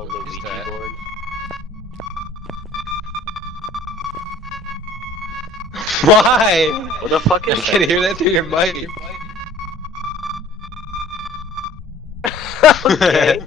on the Who's Ouija that? board. Why? What the fuck I is can that? hear that through your mic. Okay.